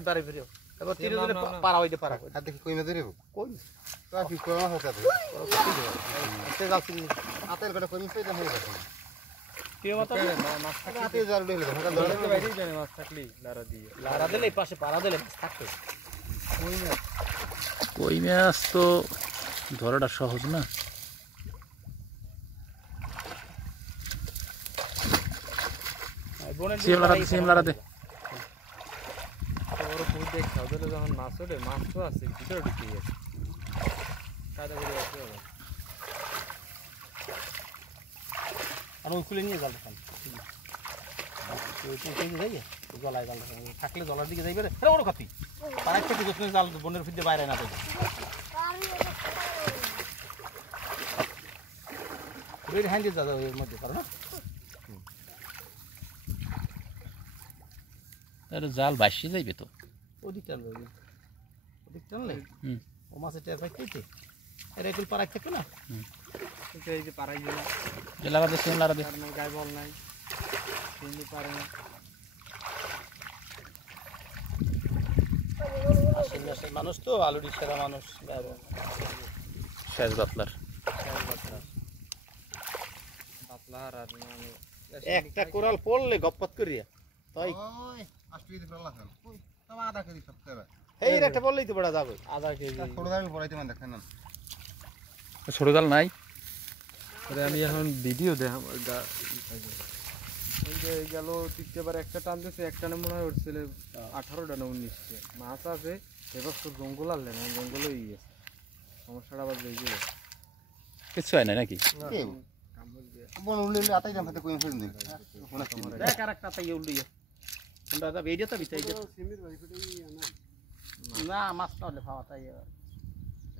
বারে ফিরিও এবার তীরে ধরে পারা হইতে পারা আর দেখি কই মাছ ধরিব কই ট্রাফিক কই মাছ আছে তে যাচ্ছি আতের বেটা কই মিছে দেখাই যাচ্ছে কে মাথা মাছ থাকে আতে জাল দিলে ধরা ধরে বাইরে জানে মাছ থাকলি লারা দিলে এই পাশে পারা দিলে মাছ থাকবে কই মাছ তো ধরাটা সহজ না সিমলারা দে বড় পুকুর দিয়ে খাওয়ালে যখন মাছ ওঠে মাছ তো আছে ভিতরে ঢুকে গেছে কাদা করে আছে আর ওই খুলে নিয়ে জাল দেখান জলায় জাল থাকলে জলার দিকে যাইবে রে বড় কাপি আর একটা কি গোসনে জাল বনের ফিরতে বাইরে না দেবে ওই হ্যান্ডে যা যাও এর মধ্যে পারো না আরে জাল ভাসি যাইবে তো ওদিক টানবে ওদিক টানলে ও মাছের টের পাইতে এর এগুলো পারাক থাকে না কিন্তু এই যে পাড়াই গেল লারা দে সিমলারা দে গায়ে বল নাই কিন্তু পারে না আসলে মানুষ তো আলুরি সেরা মানুষ শেষ বাতলার পাতলার আর মানে একটা কোরাল পড়লে গপ্পত করিয়া তাই আষ্টুইতে পড়লা খান তবে আধা কেজি সবচেয়ে এই একটা পড়লেই তো বড় যাবে আধা কেজি ছোট দামি পড়াইতে মান দেখেন না ছোট জাল নাই আরে আমি এখন ভিডিও দেখাম এই যে গেল তৃতীয়বার একটা টান দিয়েছে এক টানে মনে হয় উঠছিল 18টা না 19টা মাছ আছে এবার তো জঙ্গল আনলে না জঙ্গলে গেছে সমস্যাটা আবার বেজে গেছে কিছু হয় না নাকি বন উল্লে আতাই দাম হাতে কই ফেল দিন দেখ আরেকটা তাই উল্লিয়া তোমরা যা বেরিয়ে তো বিতাই সিমির ভাই ফেটেই না মাছ তাহলে খাওয়া তাই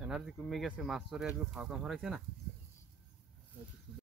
এনার্জি কমে গেছে মাছ ধরে আজকে ফাঁকা ভরাইছে না